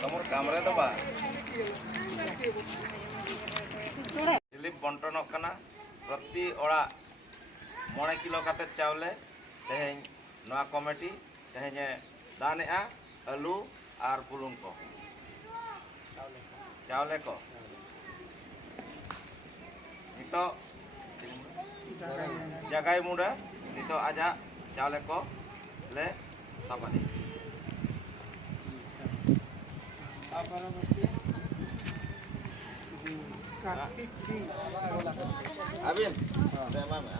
तुम काम दबा रिलीफ बंटन प्रति ओड़ा 9 किलो काते चावले तेहें नवा कमिटी तेहें दाने आलू और बुलुंग को चावले को नितो जगाई मुड़ा नितो आजा चावले को ले साबादी Abin, saya mana?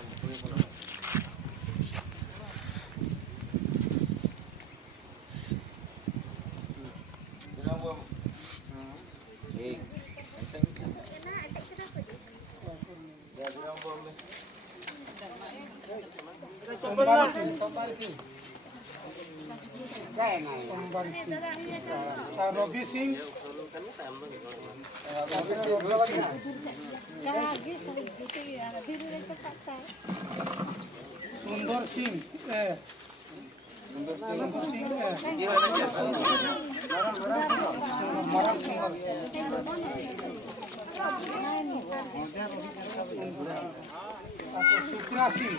Ravi Singh सुंदर सिंह शुक्रा सिंह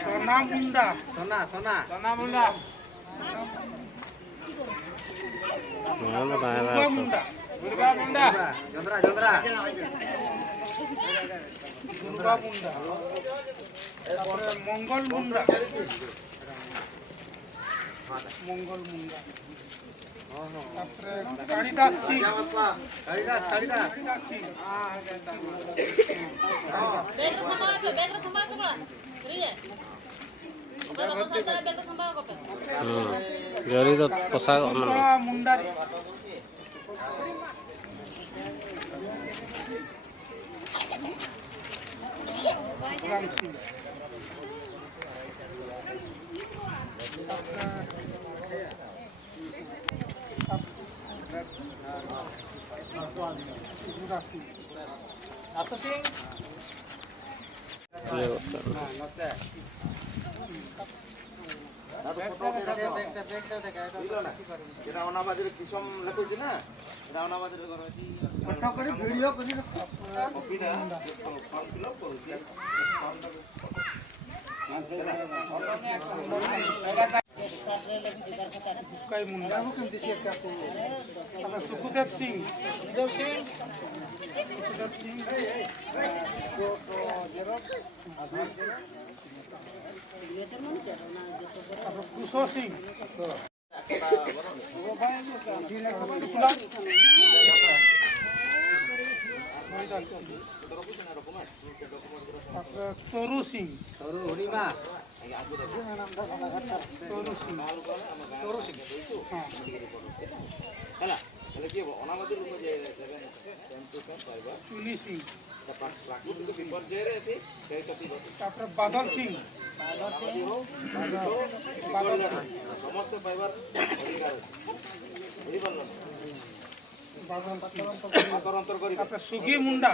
सोना मुंडा सोना मुंडा दुर्गा मुंडा दुर्गा मुंडा मंगल मुंडा कालिदास सिंह कालिदास सिंह मुंडारी सुखदेव सिंह कुशो सिंह तोरू सिंह चुनी सिंह बादल सिंह समस्त पाइबार सुगी मुंडा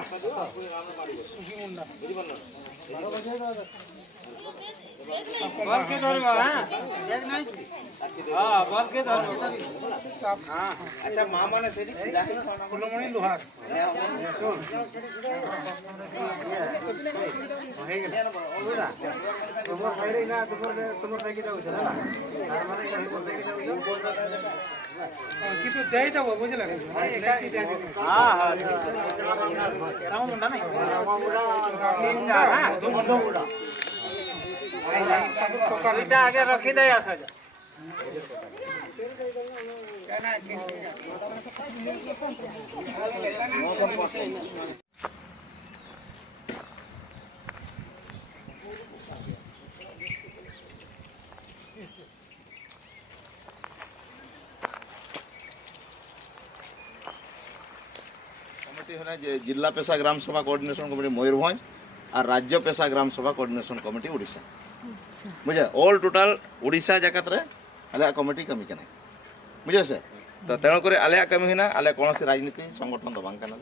बल के धरबा देख नहीं हां बल के धरबा हां अच्छा मां माने सेठी छिला फुलमणि लोहार सुन हे गेल ओरा तुमर खाइरे ना तुमर ताकि जाउ छला तार माने कहि बोल ताकि जाउ कितु देई दबो बुझला हां हां राम मुंडा नहीं मुंडा हां दो मुंडा दुईटा आगे रखी दे आसा जा जिला पेशा ग्राम सभा कोऑर्डिनेशन कमिटी मयूरभंज और राज्य पेशा ग्राम सभा कोऑर्डिनेशन कमिटी ओडिशा। बुझे ऑल टोटल उड़ीसा जगत रे आले कमिटी कमी कना बुझे से तो तेणु करे आले कमी हिना आले कौन राजनीति संगठन दो बांग कना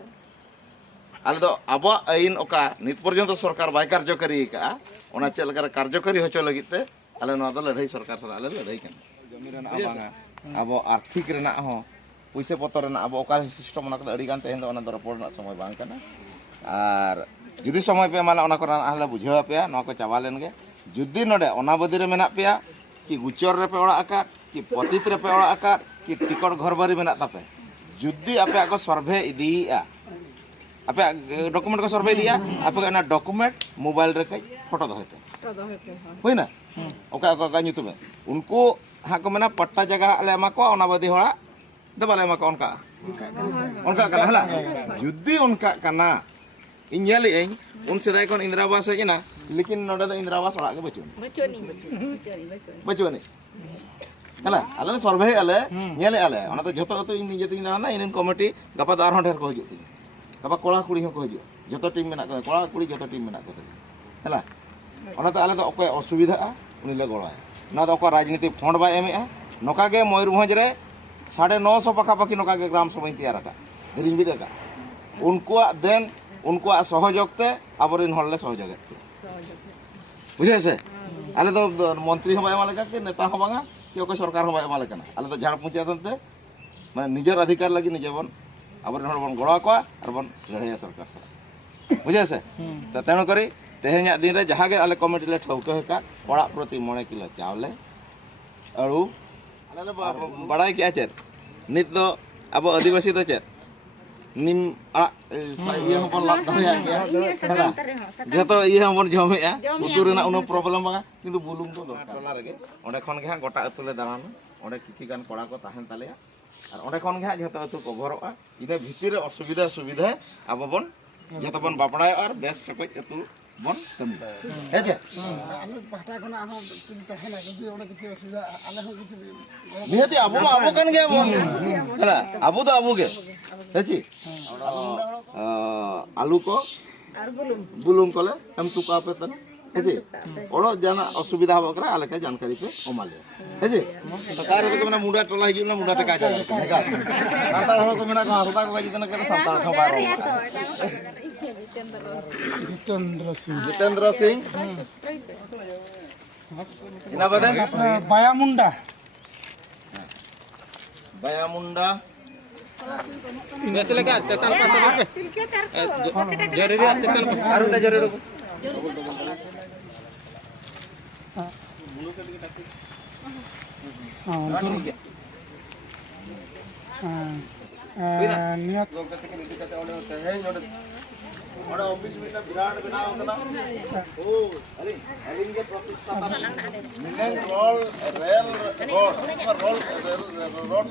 आले दो अब आईन ओका नित पर्यंत सरकार बाय कार्यकारी का ओना चेल कर कार्यकारी होचो लगिते आले नो दो लड़ाई सरकार साथ आले लड़ाई कना जमी रेना बांगा अब आर्थिक रेना हो पैसे पतर रेना अब ओका सिस्टम ओना अड़ी गान तेहन दो ओना दो रपोर्ट समय बांग कना और जुदी समय पे माला ओना कोरा आले बुझावा पे नो को चावा लेन गे जुदी नोडे ओना बदी रे मेना पेया कि गुचर रे पे ओड़ा आका कि पतित रे पे ओड़ा आका कि टिकट घर बारी मेना तापे जुदी आपे को सर्वे इदिया आपे डॉक्यूमेंट को सर्वे दिया आपे ना डॉक्यूमेंट मोबाइल रे कई फोटो दोहते होई ना ओका ओका ᱧᱩᱛᱩᱢ उनको हा को मेना पट्टा जगह आले मा को ओना बदी होड़ा दबाले मा को उनका कना हला जुदी उनका कना इnyali उन सेदाय कोन इंदिरावास है ना लेकिन नोडे दो इंदिरावास ओड़ा के बचुनी हला आले सर्वे आले नेले आले ओना तो जतो तो इन निजे तिन ना इन कमिटी गपा दार हंडर को हजु गपा कोड़ा कुड़ी हो को हजु जतो टीम मेना को कोड़ा कुड़ी जतो टीम मेना को हला ओना तो आले तो ओके असुविधा उनी ले गळाय ना तो को राजनीति फंड बा एमे नोका के मयूरभंज रे 950 पका पकी नोका के ग्राम सभा तैयार का हिरिन बिदा का उनको देन उनको सहयोगते आबरिन हरले सहयोगते बुझे से आले तो मंत्री हो बाय माले के नेता हो बांगा कि ओके सरकार हो बाय माले कना आले तो झाड़ पंचायत माने निजर अधिकार लगी निजे बन आबरिन हर बन गड़ा को और बन लड़ाई सरकार से बुझे से त तेनो करी तेहेኛ दिन रे जहां के आले कमिटी ले ठौके का ओड़ा प्रति 9 किलो चावले अळू आले बड़ाई क्या चेर नित दो अब आदिवासी तो चेर निम ये हम ला दरिया गया हला जतो ये हम जमेया उतु रेना उनो प्रॉब्लम बागा किंतु बुलुंग तो दरकार टोला रेगे ओंडे खन गे गोटा अतुले दारान ओंडे किछि गान कोड़ा को ताहेन तालेया और ओंडे खन गे जतो अतु कभरआ इने भितिर असुविधा सुविधा अब बन जतो बन बापड़ाय और बेस सकoj अतु बन कमी हे जे आले पाटा कोना हम किन ताहेना जदी ओंडे किछि असुविधा आले हम किछि निहति अबो अबो कन गे बन हला अबो तो अबो गे हेची आलू को बुलुंग कोले हम तुका पे तन हेची ओड़ो जाना असुविधा हो करा आले के जानकारी पे ओमाले हेची तो कार तो मेना मुंडा टोला हिजु ना मुंडा ते का जागा हेगा संताल हलो को मेना का हसता को जितना के संताल खा बारो जितेंद्र सिंह इना बदे बाया मुंडा वैसे लगा चतन का सब जरूरी है चतन का आरुटा जरूर नियत करते के निकलते ओडे होते हैं ओडे ऑफिस में विराट बनाओ कना ओ अरे अलिंग के प्रतिष्ठापन मिलन रोल रेल रोड